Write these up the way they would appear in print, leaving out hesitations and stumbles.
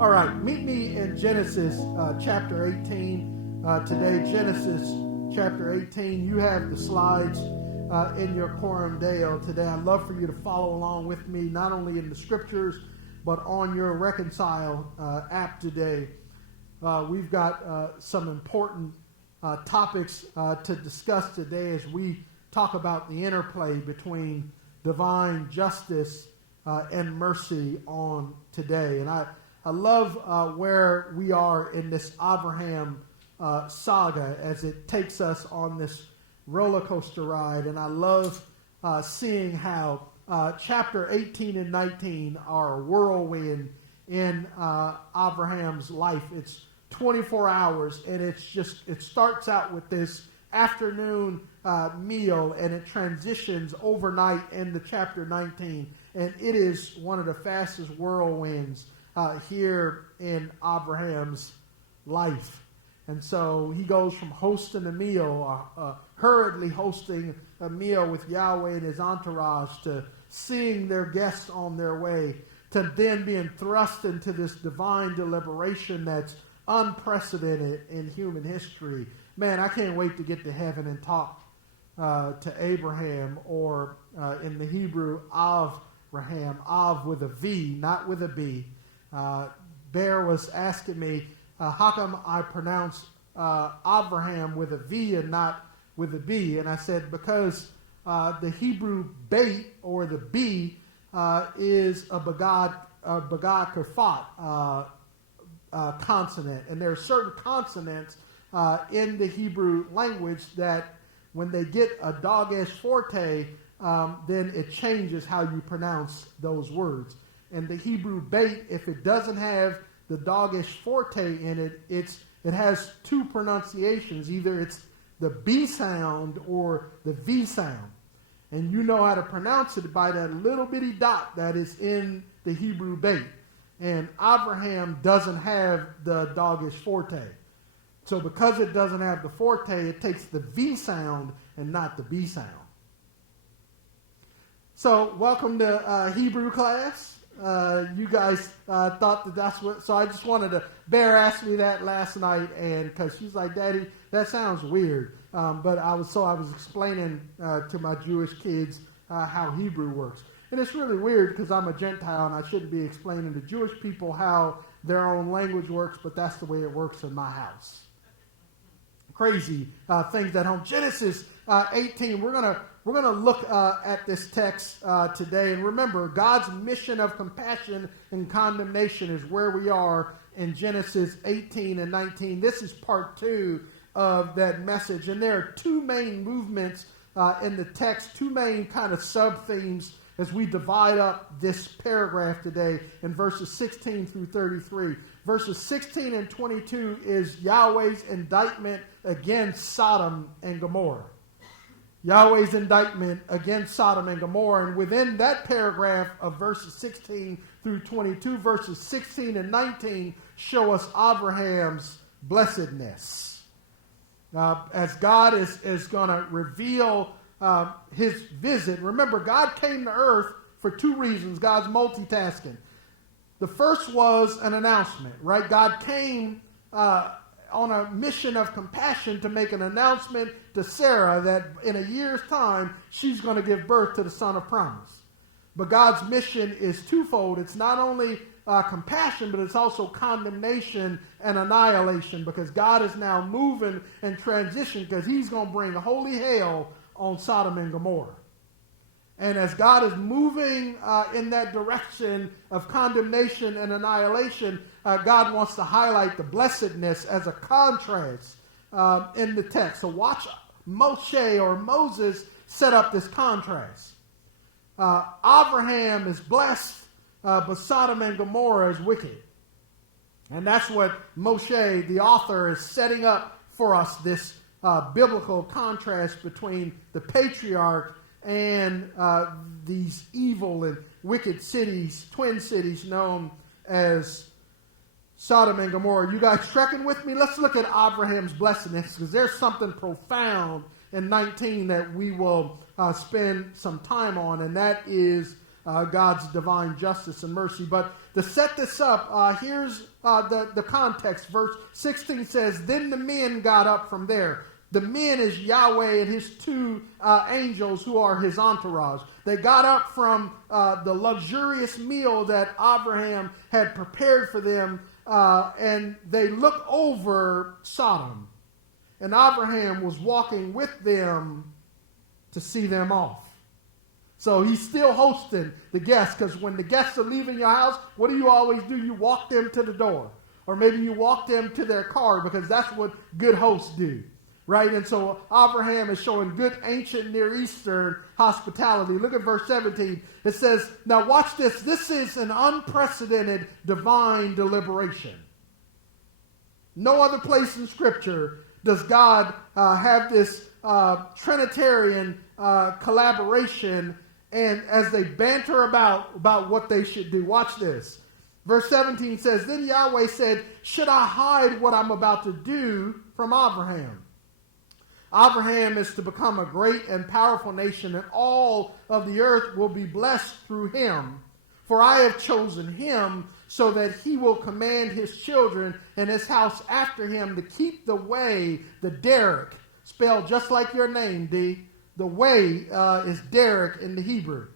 All right, meet me in Genesis chapter 18 today. Genesis chapter 18. You have the slides in your Coram Deo today. I'd love for you to follow along with me, not only in the scriptures, but on your Reconcile app today. We've got some important topics to discuss today as we talk about the interplay between divine justice and mercy on today. And I love where we are in this Abraham saga as it takes us on this roller coaster ride. And I love seeing how chapter 18 and 19 are a whirlwind in Abraham's life. It's 24 hours, and it starts out with this afternoon meal, and it transitions overnight into chapter 19. And it is one of the fastest whirlwinds here in Abraham's life. And so he goes from hosting a meal, hurriedly hosting a meal with Yahweh and his entourage, to seeing their guests on their way, to then being thrust into this divine deliberation that's unprecedented in human history. Man, I can't wait to get to heaven and talk to Abraham, or in the Hebrew, Avraham, Av with a V, not with a B. Bear was asking me, how come I pronounce Abraham with a V and not with a B? And I said, because the Hebrew bait, or the B, is a bagad kafat consonant. And there are certain consonants in the Hebrew language that when they get a dogesh forte, then it changes how you pronounce those words. And the Hebrew bait, if it doesn't have the dogesh forte in it, it has two pronunciations. Either it's the B sound or the V sound. And you know how to pronounce it by that little bitty dot that is in the Hebrew bait. And Abraham doesn't have the dogesh forte. So because it doesn't have the forte, it takes the V sound and not the B sound. So welcome to Hebrew class. You guys thought that's what, so I just wanted to, Bear asked me that last night, and because she's like, Daddy, that sounds weird. But I was explaining to my Jewish kids how Hebrew works. And it's really weird because I'm a Gentile and I shouldn't be explaining to Jewish people how their own language works, but that's the way it works in my house. Crazy things at home. Genesis 18, we're gonna look at this text today. And remember, God's mission of compassion and condemnation is where we are in Genesis 18 and 19. This is part 2 of that message. And there are two main movements in the text, two main kind of sub-themes as we divide up this paragraph today in verses 16 through 33. Verses 16 and 22 is Yahweh's indictment against Sodom and Gomorrah. Yahweh's indictment against Sodom and Gomorrah. And within that paragraph of verses 16 through 22, verses 16 and 19 show us Abraham's blessedness. As God is going to reveal his visit. Remember, God came to earth for two reasons. God's multitasking. The first was an announcement, right? God came on a mission of compassion to make an announcement to Sarah that in a year's time, she's going to give birth to the son of promise. But God's mission is twofold. It's not only compassion, but it's also condemnation and annihilation, because God is now moving and transition, because he's going to bring holy hell on Sodom and Gomorrah. And as God is moving in that direction of condemnation and annihilation, God wants to highlight the blessedness as a contrast in the text. So watch Moshe, or Moses, set up this contrast. Abraham is blessed, but Sodom and Gomorrah is wicked. And that's what Moshe, the author, is setting up for us, this biblical contrast between the patriarch and these evil and wicked cities, twin cities known as Sodom and Gomorrah. You guys trekking with me? Let's look at Abraham's blessedness, because there's something profound in 19 that we will spend some time on, and that is God's divine justice and mercy. But to set this up, here's the context. Verse 16 says, then the men got up from there. The men is Yahweh and his two angels who are his entourage. They got up from the luxurious meal that Abraham had prepared for them, and they looked over Sodom. And Abraham was walking with them to see them off. So he's still hosting the guests, because when the guests are leaving your house, what do you always do? You walk them to the door. Or maybe you walk them to their car, because that's what good hosts do. Right? And so Abraham is showing good ancient Near Eastern hospitality. Look at verse 17. It says, now watch this. This is an unprecedented divine deliberation. No other place in Scripture does God have this Trinitarian collaboration, and as they banter about what they should do. Watch this. Verse 17 says, then Yahweh said, should I hide what I'm about to do from Abraham? Abraham is to become a great and powerful nation, and all of the earth will be blessed through him. For I have chosen him so that he will command his children and his house after him to keep the way, the derek, spelled just like your name, D. The way is Derek in the Hebrew.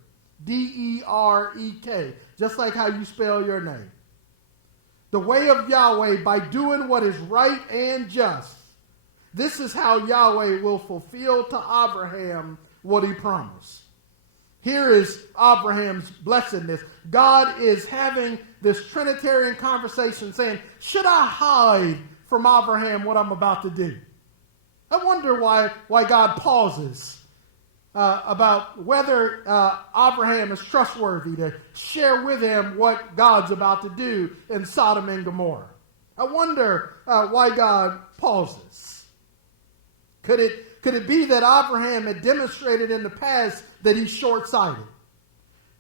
D-E-R-E-K. Just like how you spell your name. The way of Yahweh by doing what is right and just. This is how Yahweh will fulfill to Abraham what he promised. Here is Abraham's blessedness. God is having this Trinitarian conversation saying, should I hide from Abraham what I'm about to do? I wonder why God pauses about whether Abraham is trustworthy to share with him what God's about to do in Sodom and Gomorrah. I wonder why God pauses. Could it be that Abraham had demonstrated in the past that he's short-sighted?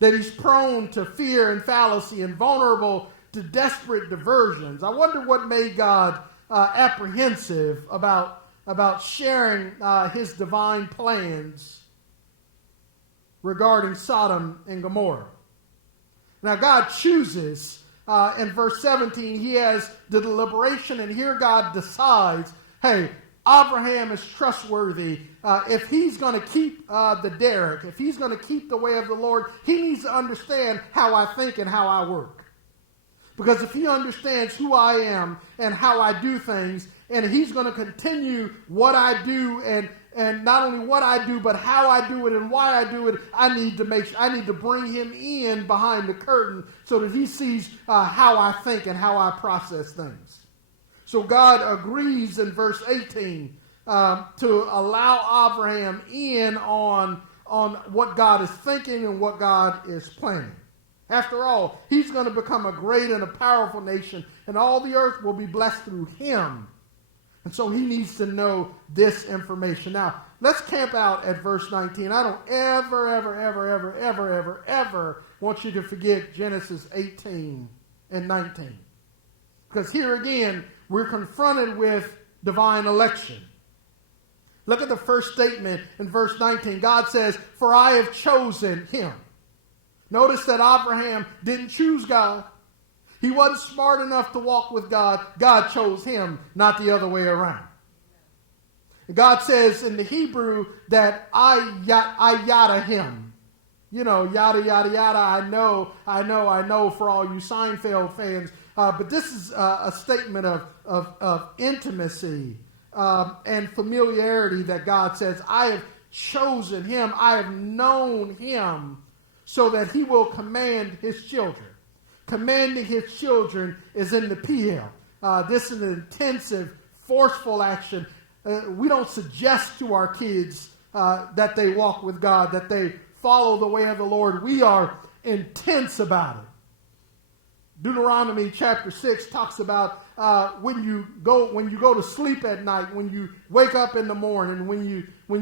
That he's prone to fear and fallacy and vulnerable to desperate diversions? I wonder what made God apprehensive about sharing his divine plans regarding Sodom and Gomorrah. Now God chooses, in verse 17, he has the deliberation, and here God decides, hey, Abraham is trustworthy. If he's going to keep the derek, if he's going to keep the way of the Lord, he needs to understand how I think and how I work. Because if he understands who I am and how I do things, and he's going to continue what I do, and not only what I do, but how I do it and why I do it, I need to bring him in behind the curtain so that he sees how I think and how I process things. So God agrees in verse 18 to allow Abraham in on what God is thinking and what God is planning. After all, he's going to become a great and a powerful nation, and all the earth will be blessed through him. And so he needs to know this information. Now, let's camp out at verse 19. I don't ever want you to forget Genesis 18 and 19. Because here again, we're confronted with divine election. Look at the first statement in verse 19. God says, for I have chosen him. Notice that Abraham didn't choose God. He wasn't smart enough to walk with God. God chose him, not the other way around. God says in the Hebrew that I yada him. You know, yada, yada, yada, I know for all you Seinfeld fans. But this is a statement of intimacy and familiarity that God says, I have chosen him, I have known him so that he will command his children. Commanding his children is in the PL. This is an intensive, forceful action. We don't suggest to our kids that they walk with God, that they follow the way of the Lord. We are intense about it. Deuteronomy chapter 6 talks about when you go to sleep at night, when you wake up in the morning, when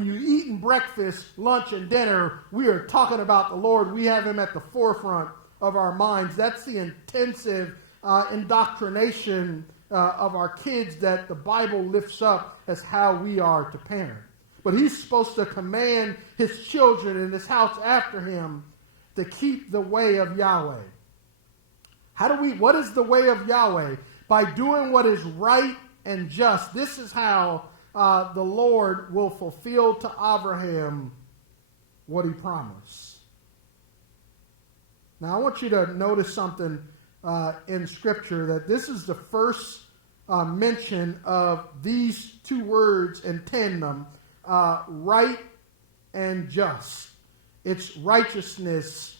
you eating breakfast, lunch, and dinner, we are talking about the Lord. We have him at the forefront of our minds. That's the intensive indoctrination of our kids that the Bible lifts up as how we are to parent. But he's supposed to command his children and his house after him to keep the way of Yahweh. What is the way of Yahweh? by doing what is right and just. This is how the Lord will fulfill to Abraham what he promised. Now, I want you to notice something in Scripture, that this is the first mention of these two words in tandem, right and just. It's righteousness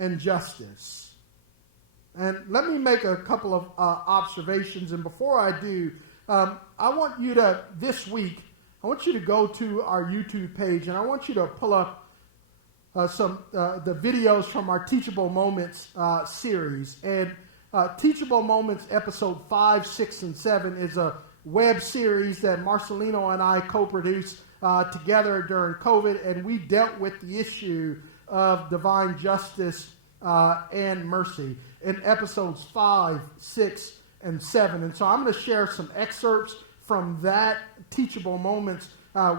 and justice. And let me make a couple of observations. And before I do, I want you to, this week, I want you to go to our YouTube page, and I want you to pull up the videos from our Teachable Moments series. And Teachable Moments episode 5, 6, and 7 is a web series that Marcelino and I co-produced together during COVID, and we dealt with the issue of divine justice and mercy in episodes 5, 6, and 7. And so I'm going to share some excerpts from that Teachable Moments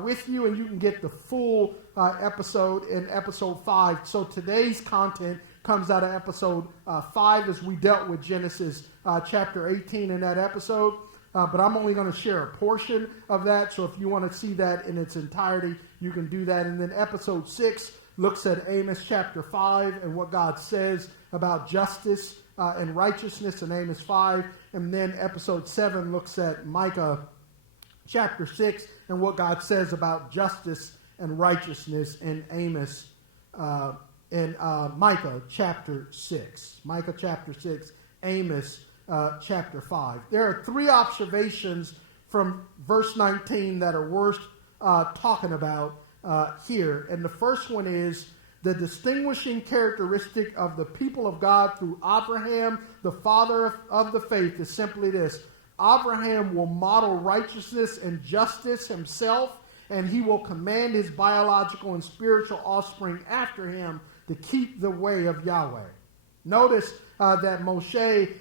with you, and you can get the full episode in episode 5. So today's content comes out of episode 5 as we dealt with Genesis chapter 18 in that episode. But I'm only going to share a portion of that. So if you want to see that in its entirety, you can do that. And then episode 6 looks at Amos chapter 5 and what God says about justice and righteousness in Amos 5. And then episode 7 looks at Micah chapter 6 and what God says about justice and righteousness in Amos in Micah chapter 6. Micah chapter 6, Amos chapter 5. There are three observations from verse 19 that are worth talking about here. And the first one is the distinguishing characteristic of the people of God through Abraham, the father of the faith, is simply this: Abraham will model righteousness and justice himself, and he will command his biological and spiritual offspring after him to keep the way of Yahweh. Notice that Moshe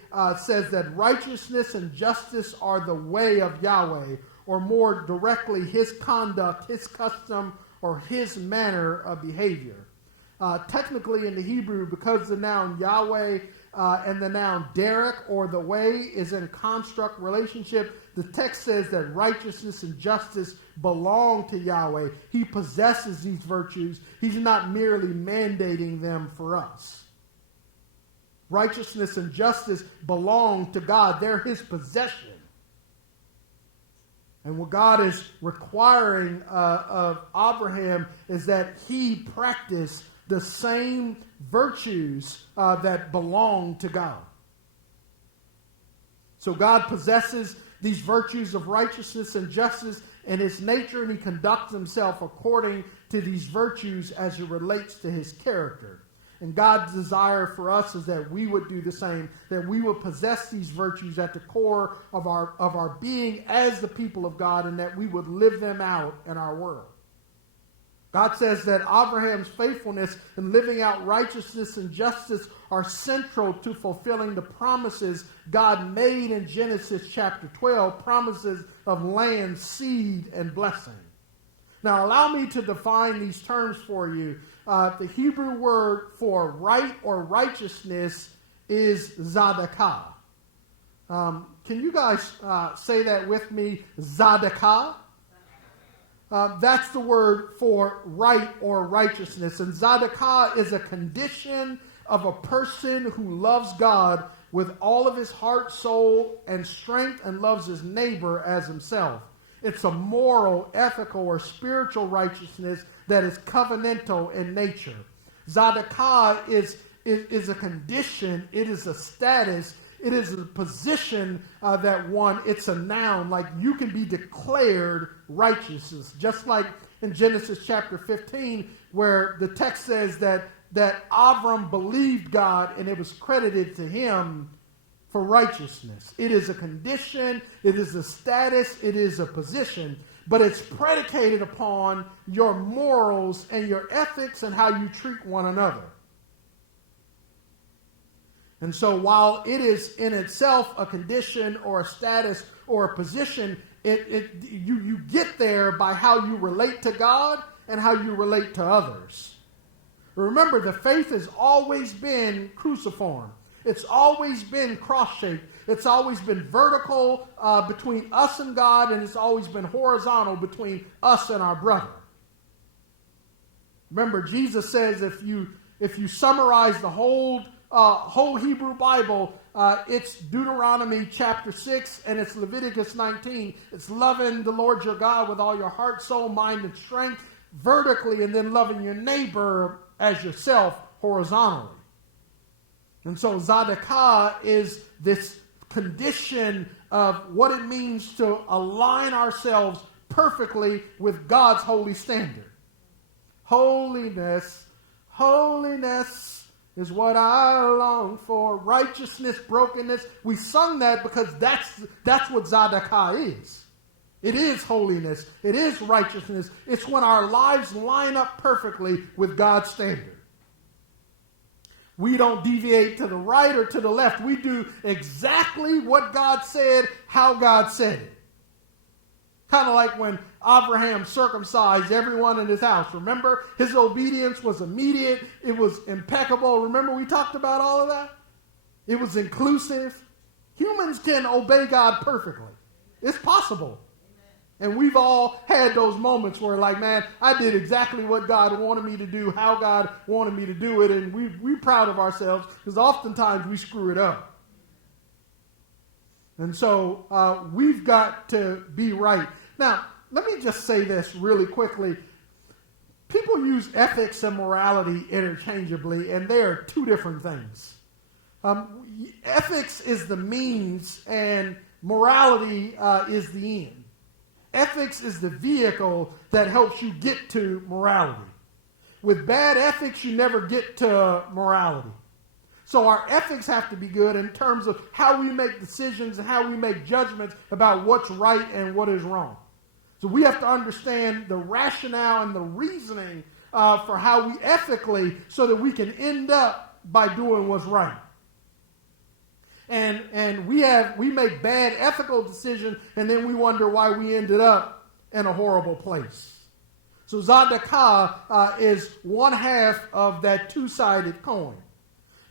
says that righteousness and justice are the way of Yahweh, or more directly, his conduct, his custom, or his manner of behavior. Technically in the Hebrew, because the noun Yahweh and the noun Derek, or the way, is in construct relationship, the text says that righteousness and justice belong to Yahweh. He possesses these virtues. He's not merely mandating them for us. Righteousness and justice belong to God. They're his possession. And what God is requiring of Abraham is that he practice the same virtues that belong to God. So God possesses these virtues of righteousness and justice in his nature, and he conducts himself according to these virtues as it relates to his character. And God's desire for us is that we would do the same, that we would possess these virtues at the core of our being as the people of God, and that we would live them out in our world. God says that Abraham's faithfulness in living out righteousness and justice are central to fulfilling the promises God made in Genesis chapter 12, promises of land, seed, and blessing. Now, allow me to define these terms for you. The Hebrew word for right or righteousness is zadakah. Can you guys say that with me? Zadakah. That's the word for right or righteousness. And zadakah is a condition of a person who loves God with all of his heart, soul, and strength, and loves his neighbor as himself. It's a moral, ethical, or spiritual righteousness that is covenantal in nature. Zadakah is a condition, it is a status, it is a position that one, it's a noun, like you can be declared righteousness. Just like in Genesis chapter 15, where the text says that Abram believed God and it was credited to him for righteousness. It is a condition, it is a status, it is a position, but it's predicated upon your morals and your ethics and how you treat one another. And so while it is in itself a condition or a status or a position, you get there by how you relate to God and how you relate to others. Remember, the faith has always been cruciform. It's always been cross-shaped. It's always been vertical between us and God, and it's always been horizontal between us and our brother. Remember, Jesus says if you summarize the whole Hebrew Bible, it's Deuteronomy chapter 6 and it's Leviticus 19. It's loving the Lord your God with all your heart, soul, mind, and strength vertically, and then loving your neighbor as yourself horizontally. And so Tzedakah is this condition of what it means to align ourselves perfectly with God's holy standard. Holiness, holiness is what I long for. Righteousness, brokenness. We sung that because that's what Tzedakah is. It is holiness. It is righteousness. It's when our lives line up perfectly with God's standard. We don't deviate to the right or to the left. We do exactly what God said, how God said it. Kind of like when Abraham circumcised everyone in his house. Remember, his obedience was immediate. It was impeccable. Remember, we talked about all of that? It was inclusive. Humans can obey God perfectly. It's possible. And we've all had those moments where, like, man, I did exactly what God wanted me to do, how God wanted me to do it, and we're proud of ourselves because oftentimes we screw it up. And so we've got to be right. Now, let me just say this really quickly. People use ethics and morality interchangeably, and they are two different things. Ethics is the means, and morality is the end. Ethics is the vehicle that helps you get to morality. With bad ethics, you never get to morality. So our ethics have to be good in terms of how we make decisions and how we make judgments about what's right and what is wrong. So we have to understand the rationale and the reasoning for how we ethically, so that we can end up by doing what's right. And we make bad ethical decisions, and then we wonder why we ended up in a horrible place. So Tzedakah is one half of that two-sided coin.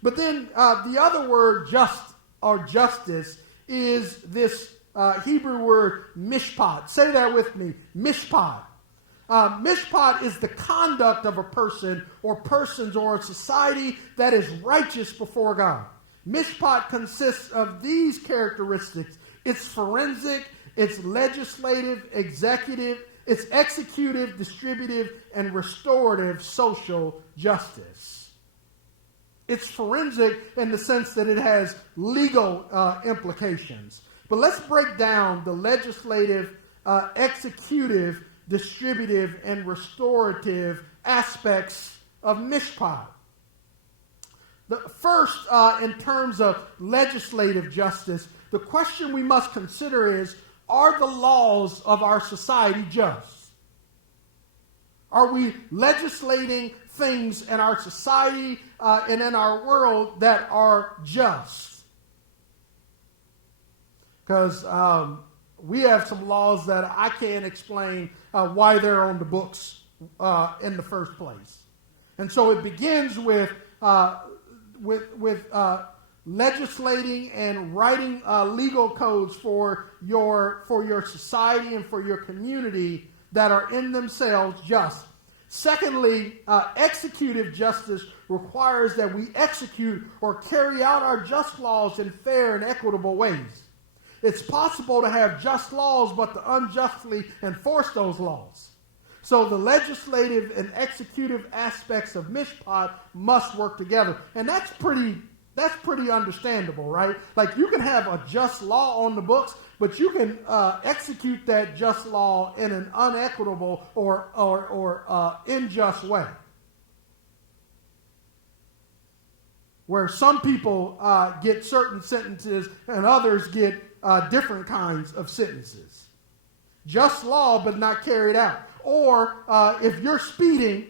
But then the other word, just or justice, is this Hebrew word mishpat. Say that with me, mishpat. Mishpat is the conduct of a person or persons or a society that is righteous before God. Mishpat consists of these characteristics. It's forensic, it's legislative, executive, it's executive, distributive, and restorative social justice. It's forensic in the sense that it has legal implications. But let's break down the legislative, executive, distributive, and restorative aspects of mishpat. The first, in terms of legislative justice, the question we must consider is, are the laws of our society just? Are we legislating things in our society and in our world that are just? Because we have some laws that I can't explain why they're on the books in the first place. And so it begins with legislating and writing legal codes for your society and for your community that are in themselves just. Secondly, executive justice requires that we execute or carry out our just laws in fair and equitable ways. It's possible to have just laws, but to unjustly enforce those laws. So the legislative and executive aspects of mishpat must work together. And that's pretty understandable, right? Like, you can have a just law on the books, but you can execute that just law in an unequitable or unjust way. Where some people get certain sentences and others get different kinds of sentences. Just law, but not carried out. Or if you're speeding,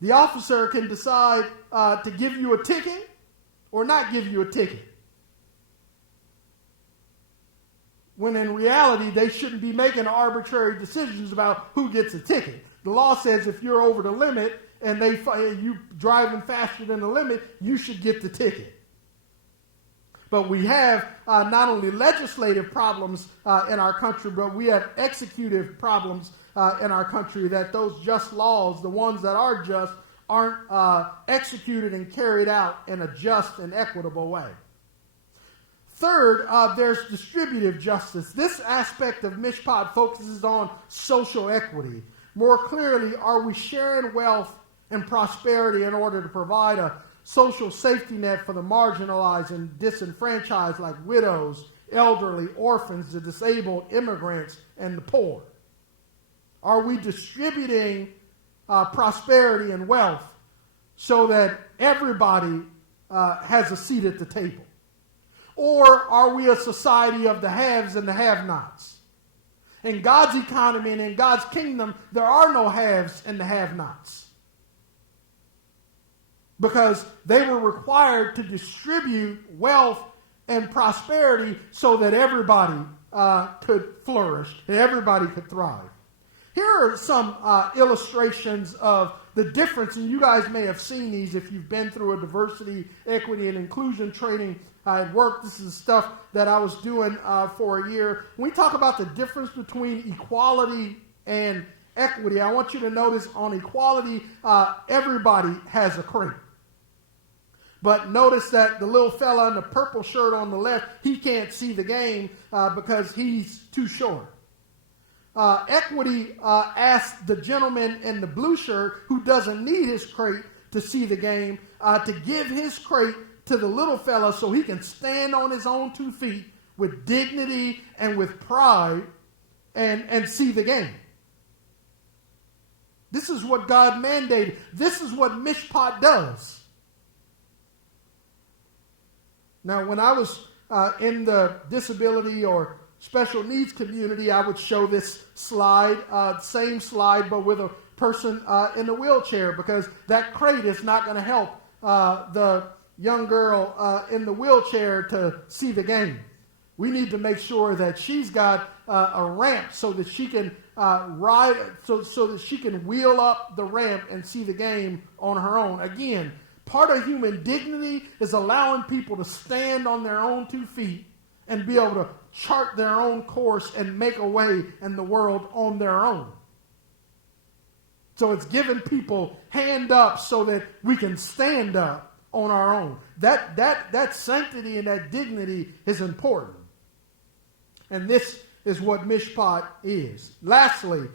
the officer can decide to give you a ticket or not give you a ticket. When in reality, they shouldn't be making arbitrary decisions about who gets a ticket. The law says if you're over the limit and you driving faster than the limit, you should get the ticket. But we have not only legislative problems in our country, but we have executive problems in our country, that those just laws, the ones that are just, aren't executed and carried out in a just and equitable way. Third, there's distributive justice. This aspect of Mishpat focuses on social equity. More clearly, are we sharing wealth and prosperity in order to provide a social safety net for the marginalized and disenfranchised, like widows, elderly, orphans, the disabled, immigrants, and the poor? Are we distributing prosperity and wealth so that everybody has a seat at the table? Or are we a society of the haves and the have-nots? In God's economy and in God's kingdom, there are no haves and the have-nots, because they were required to distribute wealth and prosperity so that everybody could flourish and everybody could thrive. Here are some illustrations of the difference, and you guys may have seen these if you've been through a diversity, equity, and inclusion training at work. This is stuff that I was doing for a year. When we talk about the difference between equality and equity, I want you to notice on equality, everybody has a crate. But notice that the little fella in the purple shirt on the left, he can't see the game because he's too short. Equity asked the gentleman in the blue shirt, who doesn't need his crate to see the game, to give his crate to the little fella so he can stand on his own 2 feet with dignity and with pride and see the game. This is what God mandated. This is what Mishpat does. Now, when I was in the disability or special needs community, I would show this slide, same slide, but with a person in a wheelchair, because that crate is not going to help the young girl in the wheelchair to see the game. We need to make sure that she's got a ramp so that she can ride, so that she can wheel up the ramp and see the game on her own. Again, part of human dignity is allowing people to stand on their own 2 feet and be able to chart their own course and make a way in the world on their own. So it's giving people hand up so that we can stand up on our own. That sanctity and that dignity is important. And this is what Mishpat is. Lastly,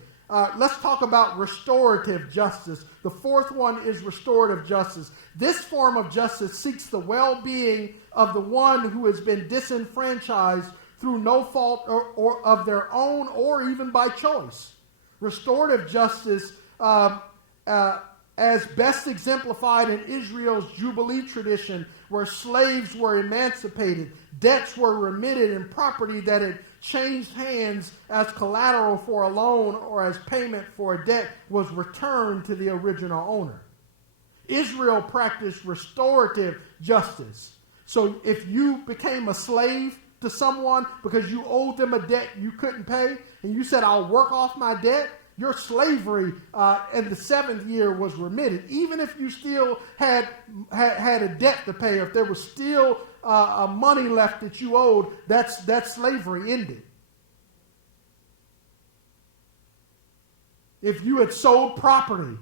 let's talk about restorative justice. The fourth one is restorative justice. This form of justice seeks the well-being of the one who has been disenfranchised through no fault or of their own or even by choice. Restorative justice, as best exemplified in Israel's Jubilee tradition, where slaves were emancipated, debts were remitted, and property that had changed hands as collateral for a loan or as payment for a debt was returned to the original owner. Israel practiced restorative justice. So if you became a slave to someone because you owed them a debt you couldn't pay, and you said, I'll work off my debt, your slavery in the 7th year was remitted. Even if you still had a debt to pay, if there was still money left that you owed, that slavery ended. If you had sold property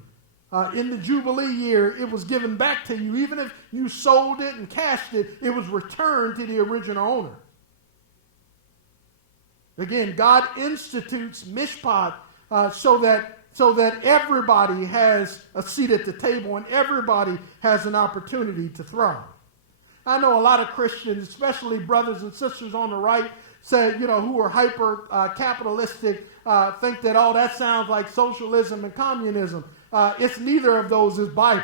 in the Jubilee year, it was given back to you. Even if you sold it and cashed it, it was returned to the original owner. Again, God institutes mishpat so that everybody has a seat at the table and everybody has an opportunity to thrive. I know a lot of Christians, especially brothers and sisters on the right, say, who are hyper capitalistic, think that, that sounds like socialism and communism. It's neither of those is Bible.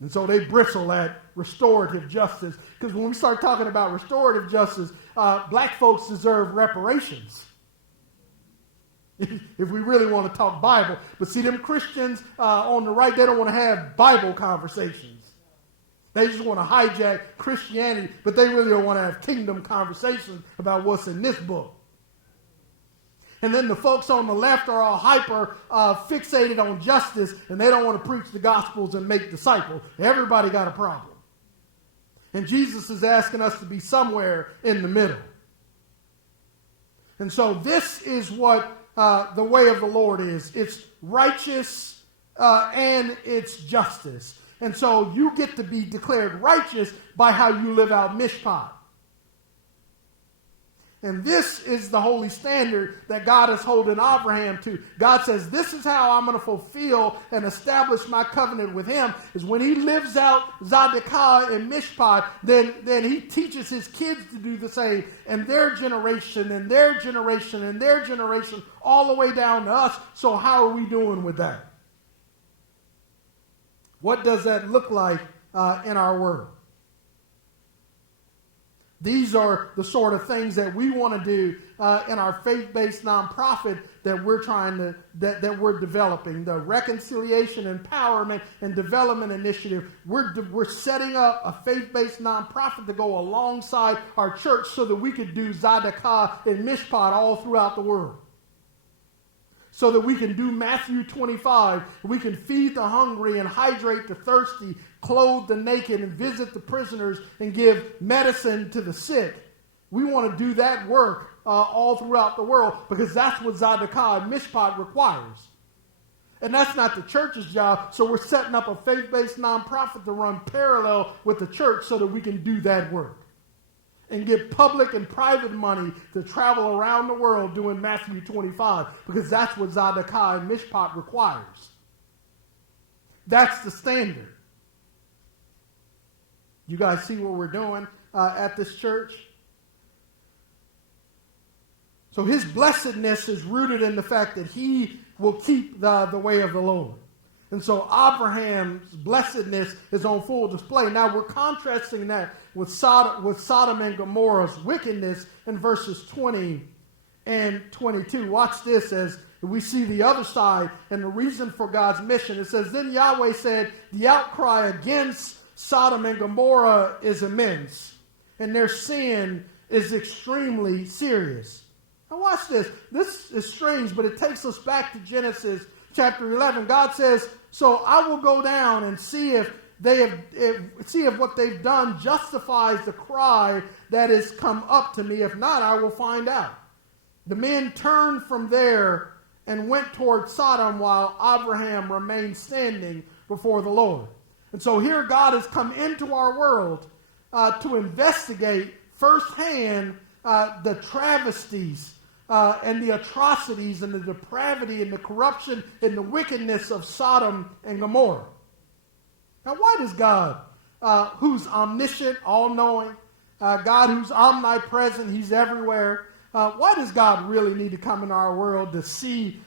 And so they bristle at restorative justice, because when we start talking about restorative justice, black folks deserve reparations. If we really want to talk Bible. But see, them Christians on the right, they don't want to have Bible conversations. They just want to hijack Christianity, but they really don't want to have kingdom conversations about what's in this book. And then the folks on the left are all hyper fixated on justice, and they don't want to preach the gospels and make disciples. Everybody got a problem. And Jesus is asking us to be somewhere in the middle. And so this is what the way of the Lord is. It's righteous and it's justice. And so you get to be declared righteous by how you live out mishpat. And this is the holy standard that God is holding Abraham to. God says, this is how I'm going to fulfill and establish my covenant with him, is when he lives out Zadokah and Mishpat, then he teaches his kids to do the same, and their generation, and their generation, and their generation, all the way down to us. So how are we doing with that? What does that look like in our world? These are the sort of things that we want to do in our faith-based nonprofit that we're trying to that we're developing. The Reconciliation, Empowerment, and Development Initiative. We're setting up a faith-based nonprofit to go alongside our church so that we could do Zadokah and Mishpat all throughout the world. So that we can do Matthew 25, we can feed the hungry and hydrate the thirsty, clothe the naked and visit the prisoners and give medicine to the sick. We want to do that work all throughout the world because that's what Zadokah and Mishpat requires. And that's not the church's job, so we're setting up a faith-based nonprofit to run parallel with the church so that we can do that work. And get public and private money to travel around the world doing Matthew 25, because that's what Zadokah and Mishpat requires. That's the standard. You guys see what we're doing at this church? So his blessedness is rooted in the fact that he will keep the way of the Lord. And so Abraham's blessedness is on full display. Now we're contrasting that with Sodom and Gomorrah's wickedness in verses 20 and 22. Watch this as we see the other side and the reason for God's mission. It says, then Yahweh said, the outcry against Sodom and Gomorrah is immense, and their sin is extremely serious. Now watch this. This is strange, but it takes us back to Genesis chapter 11. God says, so I will go down and see if what they've done justifies the cry that has come up to me. If not, I will find out. The men turned from there and went toward Sodom while Abraham remained standing before the Lord. And so here God has come into our world to investigate firsthand the travesties and the atrocities and the depravity and the corruption and the wickedness of Sodom and Gomorrah. Now, why does God, who's omniscient, all-knowing, God who's omnipresent, he's everywhere, why does God really need to come into our world to see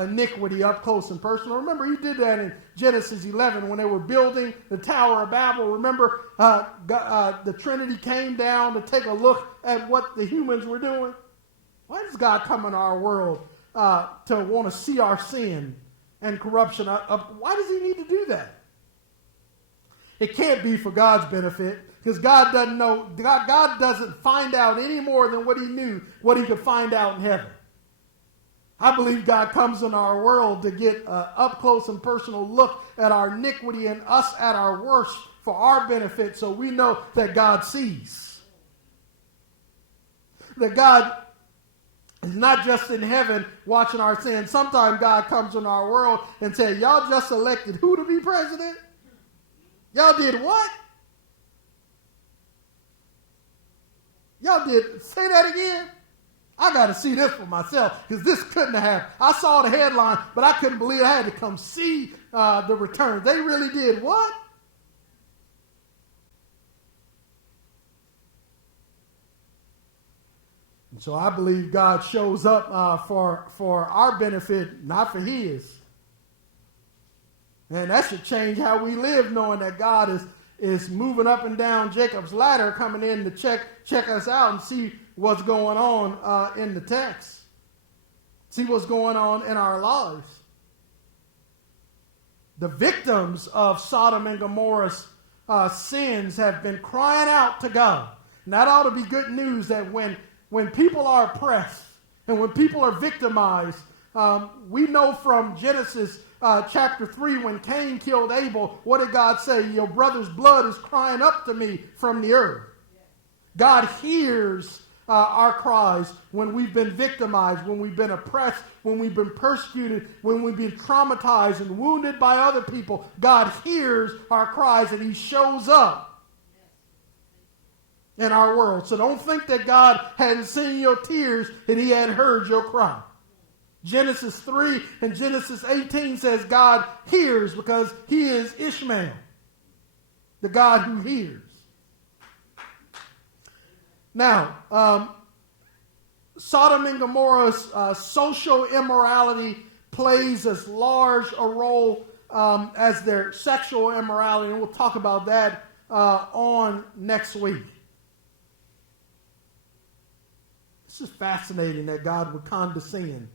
iniquity up close and personal? Remember, he did that in Genesis 11 when they were building the Tower of Babel. Remember, the Trinity came down to take a look at what the humans were doing. Why does God come in our world to want to see our sin and corruption? Why does he need to do that? It can't be for God's benefit, because God doesn't know. God doesn't find out any more than what he knew, what he could find out in heaven. I believe God comes in our world to get an up close and personal look at our iniquity and us at our worst for our benefit, so we know that God sees. That God is not just in heaven watching our sin. Sometimes God comes in our world and says, y'all just elected who to be president? Y'all did what? Y'all did, say that again? I got to see this for myself, because this couldn't have happened. I saw the headline, but I couldn't believe I had to come see the return. They really did what? And so I believe God shows up for our benefit, not for his. And that should change how we live, knowing that God is moving up and down Jacob's ladder, coming in to check us out and see what's going on in the text. See what's going on in our lives. The victims of Sodom and Gomorrah's sins have been crying out to God. And that ought to be good news, that when people are oppressed and when people are victimized, We know from Genesis chapter 3, when Cain killed Abel, what did God say? Your brother's blood is crying up to me from the earth. God hears our cries when we've been victimized, when we've been oppressed, when we've been persecuted, when we've been traumatized and wounded by other people. God hears our cries and he shows up in our world. So don't think that God hadn't seen your tears and he hadn't heard your cry. Genesis 3 and Genesis 18 says God hears because he is Ishmael, the God who hears. Now, Sodom and Gomorrah's social immorality plays as large a role as their sexual immorality, and we'll talk about that on next week. It's just fascinating that God would condescend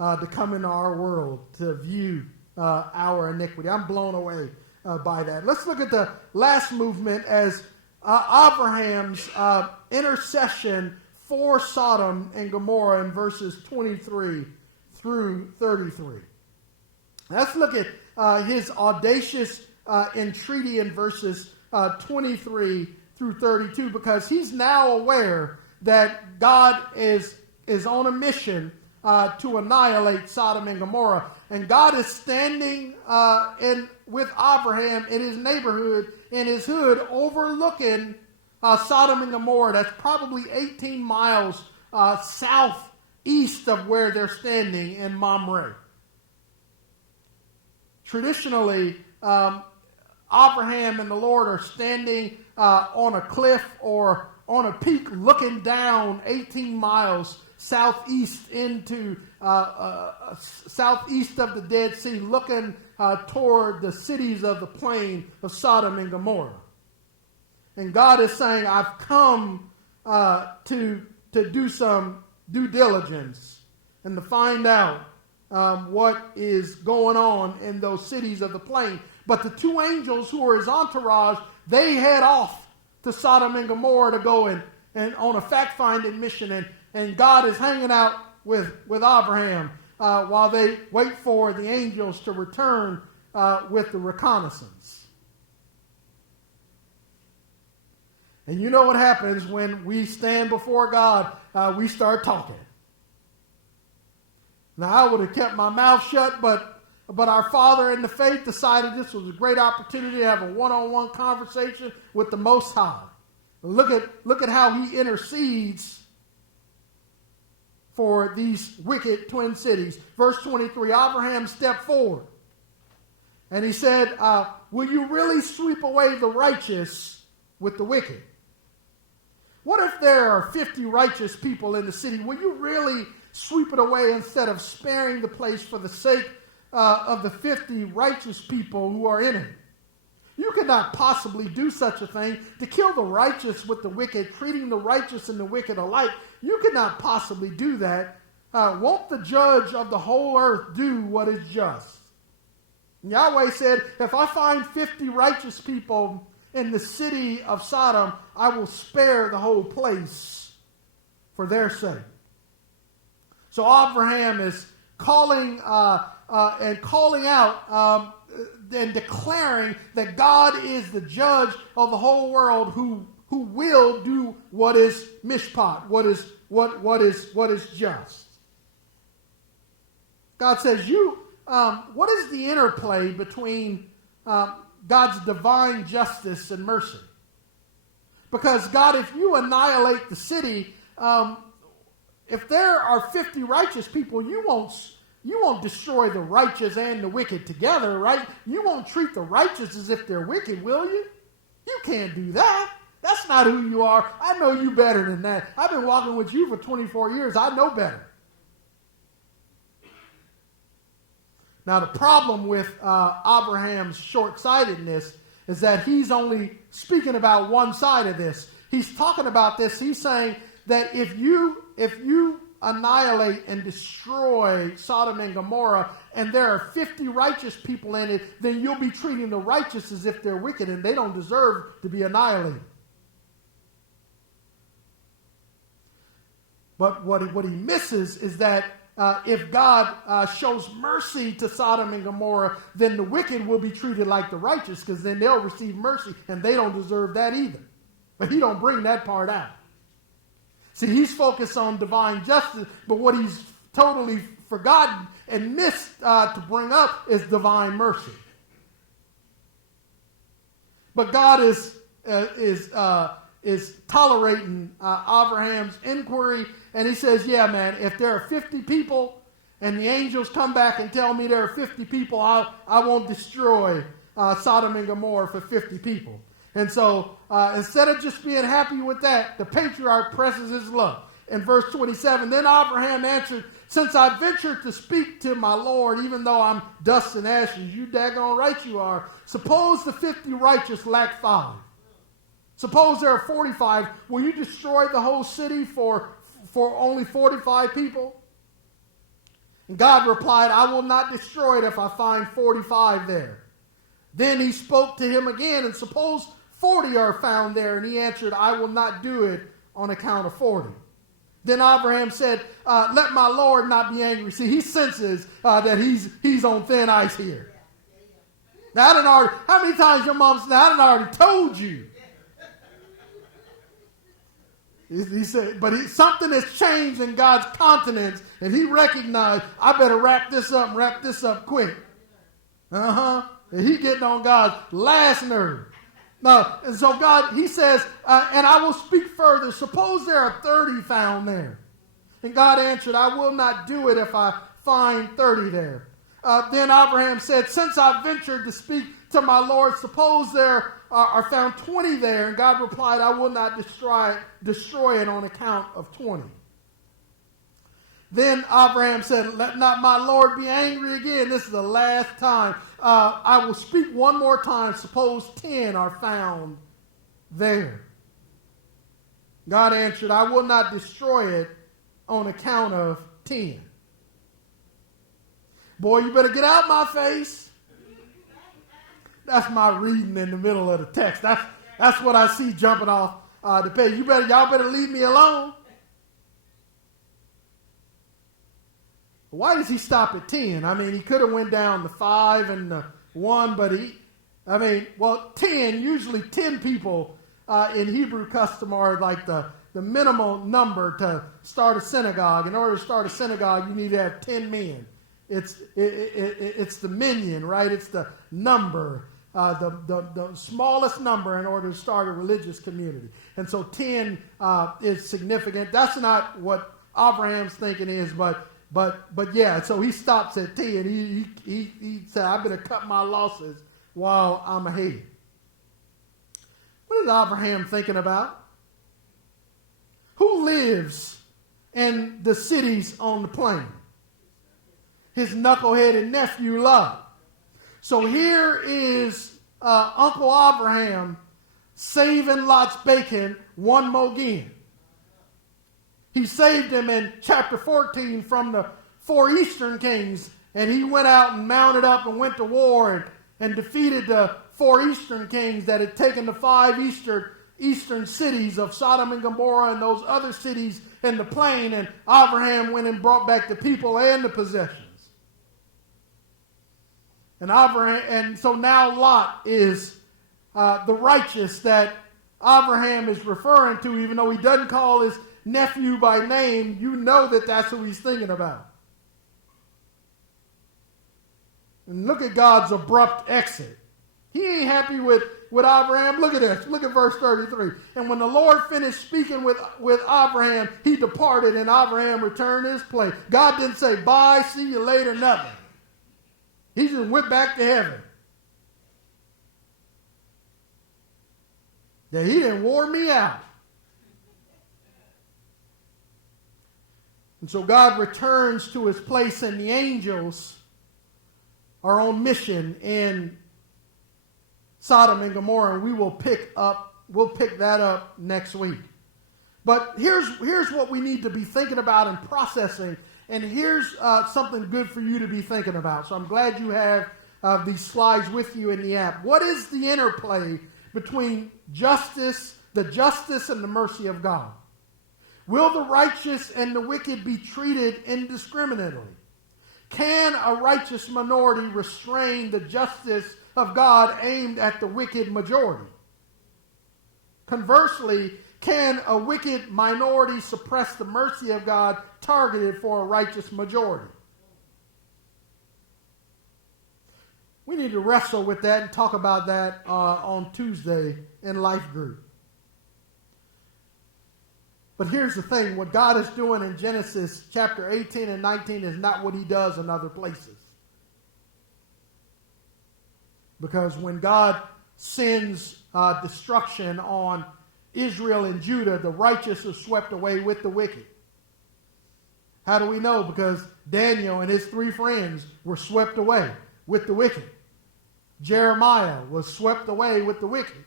to come into our world to view our iniquity. I'm blown away by that. Let's look at the last movement as Abraham's intercession for Sodom and Gomorrah in verses 23 through 33. Let's look at his audacious entreaty in verses 23 through 32, because he's now aware that God is on a mission to annihilate Sodom and Gomorrah. And God is standing with Abraham in his neighborhood, in his hood, overlooking Sodom and Gomorrah. That's probably 18 miles southeast of where they're standing in Mamre. Traditionally, Abraham and the Lord are standing on a cliff or on a peak looking down 18 miles southeast into southeast of the Dead Sea, looking toward the cities of the plain of Sodom and Gomorrah. And God is saying, I've come to do some due diligence and to find out what is going on in those cities of the plain. But the two angels who are his entourage, they head off to Sodom and Gomorrah to go and on a fact-finding mission. And God is hanging out with Abraham while they wait for the angels to return with the reconnaissance. And you know what happens when we stand before God, we start talking. Now, I would have kept my mouth shut, but our father in the faith decided this was a great opportunity to have a one-on-one conversation with the Most High. Look at how he intercedes for these wicked twin cities. Verse 23, Abraham stepped forward and he said, will you really sweep away the righteous with the wicked? What if there are 50 righteous people in the city? Will you really sweep it away instead of sparing the place for the sake of the 50 righteous people who are in it? You could not possibly do such a thing, to kill the righteous with the wicked, treating the righteous and the wicked alike. You could not possibly do that. Won't the judge of the whole earth do what is just? And Yahweh said, if I find 50 righteous people in the city of Sodom, I will spare the whole place for their sake. So Abraham is calling out and declaring that God is the judge of the whole world who will do what is mishpat, what is just. God says, what is the interplay between God's divine justice and mercy? Because God, if you annihilate the city, if there are 50 righteous people, you won't destroy the righteous and the wicked together, right? You won't treat the righteous as if they're wicked, will you? You can't do that. That's not who you are. I know you better than that. I've been walking with you for 24 years. I know better. Now, the problem with Abraham's short-sightedness is that he's only speaking about one side of this. He's talking about this. He's saying that if you annihilate and destroy Sodom and Gomorrah, and there are 50 righteous people in it, then you'll be treating the righteous as if they're wicked, and they don't deserve to be annihilated. But what he misses is that if God shows mercy to Sodom and Gomorrah, then the wicked will be treated like the righteous, because then they'll receive mercy, and they don't deserve that either. But he don't bring that part out. See, he's focused on divine justice, but what he's totally forgotten and missed to bring up is divine mercy. But God is tolerating Abraham's inquiry, and he says, yeah, man, if there are 50 people and the angels come back and tell me there are 50 people, I won't destroy Sodom and Gomorrah for 50 people. And so instead of just being happy with that, the patriarch presses his luck. In verse 27, then Abraham answered, since I ventured to speak to my Lord, even though I'm dust and ashes, you daggone right you are. Suppose the 50 righteous lack 5. Suppose there are 45. Will you destroy the whole city for only 45 people? And God replied, I will not destroy it if I find 45 there. Then he spoke to him again, and suppose 40 are found there. And he answered, I will not do it on account of 40. Then Abraham said, let my Lord not be angry. See, he senses that he's on thin ice here. Now, how many times your mom said, I done already told you. He said, but something has changed in God's countenance, and he recognized, I better wrap this up quick. And he getting on God's last nerve. Now, and so God, he says, and I will speak further. Suppose there are 30 found there. And God answered, I will not do it if I find 30 there. Then Abraham said, since I ventured to speak to my Lord, suppose there are found 20 there. And God replied, I will not destroy it on account of 20. Then Abraham said, let not my Lord be angry again. This is the last time. I will speak one more time. Suppose 10 are found there. God answered, I will not destroy it on account of 10. Boy, you better get out my face. That's my reading in the middle of the text. That's what I see jumping off the page. Y'all better leave me alone. Why does he stop at 10? I mean, he could have went down to 5 and 1, but 10, usually 10 people in Hebrew custom are like the minimal number to start a synagogue. In order to start a synagogue, you need to have 10 men. It's the minyan, right? It's the number, the smallest number in order to start a religious community. And so 10 is significant. That's not what Abraham's thinking is, but yeah, so he stops at 10. He said, I better cut my losses while I'm ahead. What is Abraham thinking about? Who lives in the cities on the plain? His knuckleheaded nephew Lot. So here is Uncle Abraham saving Lot's bacon one more again. He saved him in chapter 14 from the 4 eastern kings, and he went out and mounted up and went to war and defeated the 4 eastern kings that had taken the 5 eastern cities of Sodom and Gomorrah and those other cities in the plain, and Abraham went and brought back the people and the possessions. And so now Lot is the righteous that Abraham is referring to, even though he doesn't call his nephew by name. You know that that's who he's thinking about. And look at God's abrupt exit. He ain't happy with Abraham. Look at this. Look at verse 33. And when the Lord finished speaking with Abraham, he departed, and Abraham returned to his place. God didn't say, bye, see you later, nothing. He just went back to heaven. Yeah, he didn't wore me out. And so God returns to his place, and the angels are on mission in Sodom and Gomorrah, and we'll pick that up next week. But here's what we need to be thinking about and processing, and here's something good for you to be thinking about. So I'm glad you have these slides with you in the app. What is the interplay between the justice and the mercy of God? Will the righteous and the wicked be treated indiscriminately? Can a righteous minority restrain the justice of God aimed at the wicked majority? Conversely, can a wicked minority suppress the mercy of God targeted for a righteous majority? We need to wrestle with that and talk about that on Tuesday in Life Group. But here's the thing. What God is doing in Genesis chapter 18 and 19 is not what he does in other places. Because when God sends destruction on Israel and Judah, the righteous are swept away with the wicked. How do we know? Because Daniel and his 3 friends were swept away with the wicked. Jeremiah was swept away with the wicked.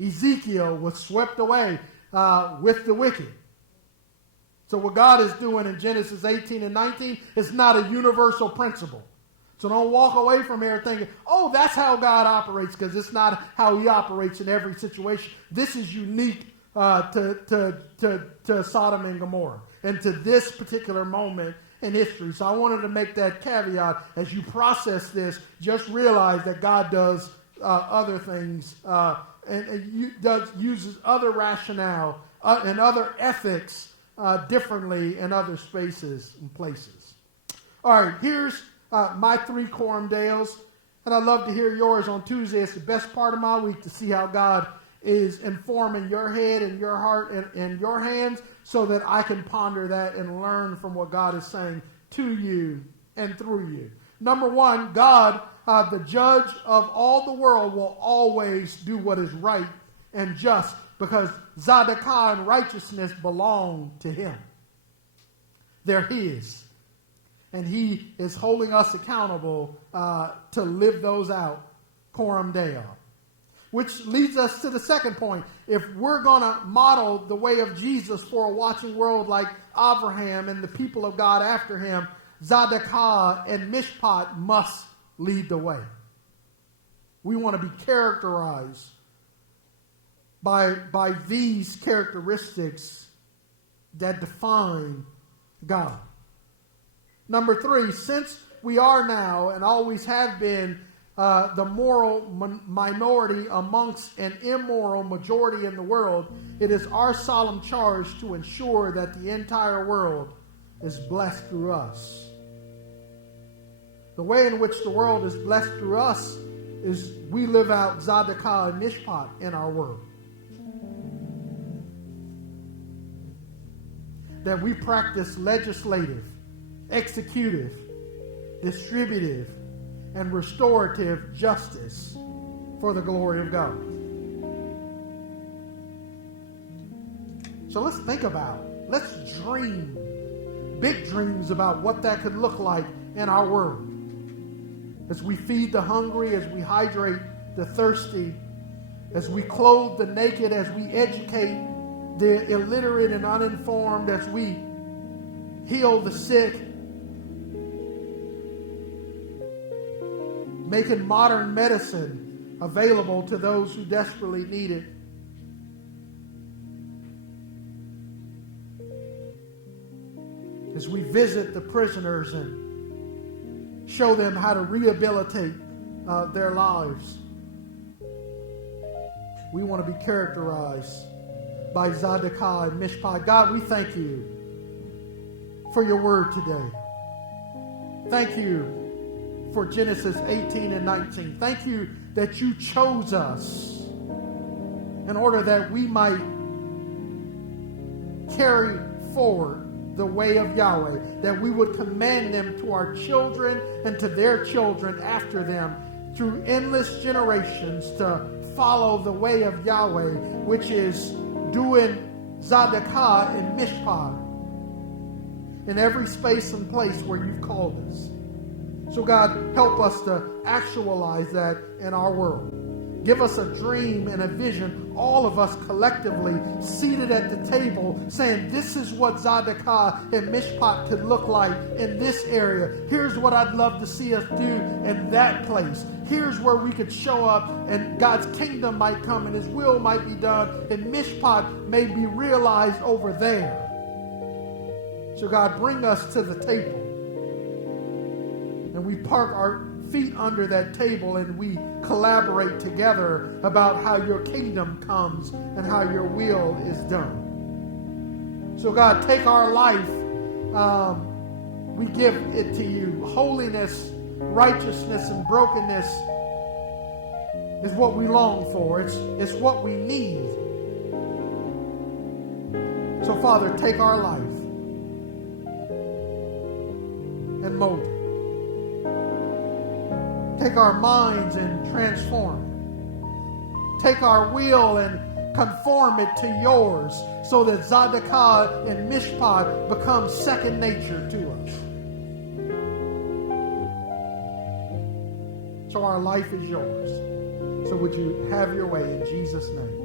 Ezekiel was swept away with the wicked. So what God is doing in Genesis 18 and 19 is not a universal principle. So don't walk away from here thinking, oh, that's how God operates, because it's not how he operates in every situation. This is unique to Sodom and Gomorrah and to this particular moment in history. So I wanted to make that caveat. As you process this, just realize that God does other things and uses other rationale and other ethics differently in other spaces and places. All right, here's my 3 quorum dales, and I'd love to hear yours on Tuesday. It's the best part of my week to see how God is informing your head and your heart and your hands so that I can ponder that and learn from what God is saying to you and through you. Number 1, God, the judge of all the world, will always do what is right and just because Zadokah and righteousness belong to him. They're his. And he is holding us accountable to live those out, coram Deo. Which leads us to the second point. If we're going to model the way of Jesus for a watching world like Abraham and the people of God after him, Zadokah and Mishpat must lead the way. We want to be characterized by these characteristics that define God. Number 3, since we are now and always have been the moral minority amongst an immoral majority in the world, it is our solemn charge to ensure that the entire world is blessed through us. The way in which the world is blessed through us is we live out Zadokah and Mishpat in our world. That we practice legislative, executive, distributive, and restorative justice for the glory of God. So let's think about, let's dream big dreams about what that could look like in our world. As we feed the hungry, as we hydrate the thirsty, as we clothe the naked, as we educate the illiterate and uninformed, as we heal the sick, making modern medicine available to those who desperately need it. As we visit the prisoners and show them how to rehabilitate their lives. We want to be characterized by Zadokah and Mishpat. God, we thank you for your word today. Thank you for Genesis 18 and 19. Thank you that you chose us in order that we might carry forward the way of Yahweh, that we would command them to our children and to their children after them through endless generations to follow the way of Yahweh, which is doing Zadokah and Mishpat in every space and place where you've called us. So God, help us to actualize that in our world. Give us a dream and a vision, all of us collectively seated at the table saying, this is what Zadokah and Mishpat could look like in this area. Here's what I'd love to see us do in that place. Here's where we could show up and God's kingdom might come and his will might be done and Mishpat may be realized over there. So God, bring us to the table. And we park our feet under that table and we collaborate together about how your kingdom comes and how your will is done. So God, take our life. We give it to you. Holiness, righteousness, and brokenness is what we long for. It's what we need. So Father, take our life and mold it. Take our minds and transform it. Take our will and conform it to yours so that Zadokah and Mishpat become second nature to us. So our life is yours. So would you have your way in Jesus' name?